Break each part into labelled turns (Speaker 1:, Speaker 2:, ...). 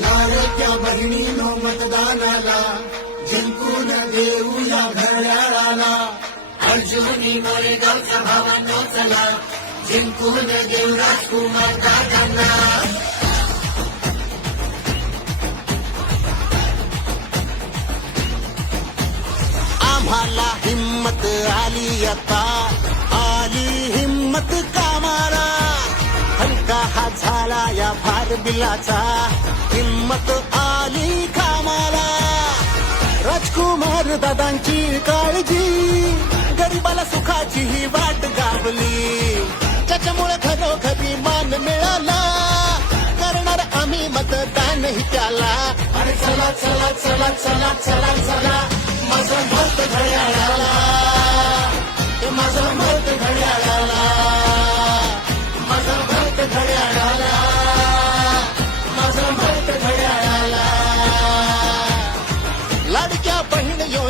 Speaker 1: लाडक्या बहिणीनो मतदानाला जिंकून देऊया घड्याळाला अर्जुनी मोरेगावचा भावांनो चला जिंकून देऊ राजकुमार दादांना
Speaker 2: आम्हाला हिम्मत आली आता आली हिम्मत कामाला हलका हा झाला या फार बिलाचा हिम्मत आली कामाला राजकुमार दादांची काळजी गरीबाला सुखाची ही वाट गावली त्याच्यामुळे खरोखरी मान मिळाला करणार आम्ही मतदान ही त्याला
Speaker 1: अरे चला चला चला चला चला चला माझं मत घड्याळाला माझं मत घड्याळा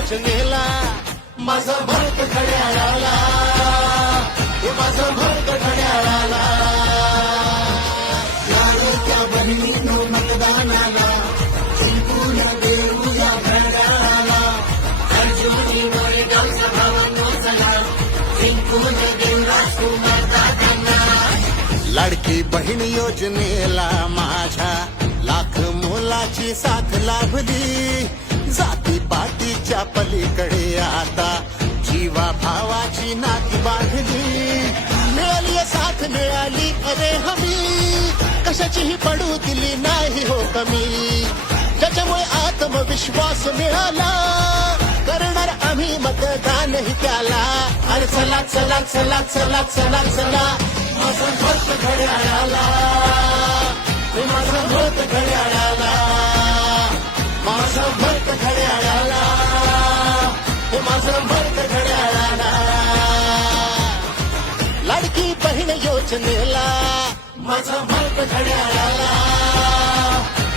Speaker 2: रचनेला माझा भक्त घड्याळाला माझा भक्त घड्याळाला
Speaker 1: लाडक्या बहिणीनो मतदानाला जिंकून देऊ या घड्याळाला अर्जुनी मोरेगावचा भावांनो चला जिंकून देऊ राजकुमार दादांना
Speaker 2: लाडकी बहीण योजनेला माझ्या लाख मुलाची साथ लाभली आईच्या पलीकडे आता जीवा भावाची नाती बांधली मिळाली साथ मिळाली अरे हमी कशाचीही पडू दिली नाही हो कमी त्याच्यामुळे आत्मविश्वास मिळाला करणार आम्ही मतदान ही त्याला
Speaker 1: अरे चला चला चला चला चला चला घड्याळाला
Speaker 2: लागी बहीण योजनेला माझा मार्ग घड्याळाला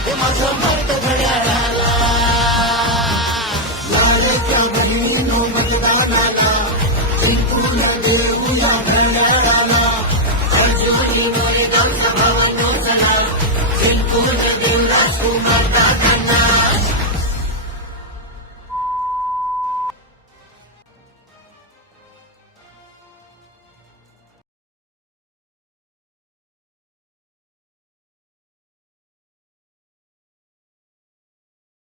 Speaker 2: हे माझा मार्ग घड्याळाला
Speaker 1: लाडक्या बहिणीनो मतदानाला जिंकून देऊया घड्याळाला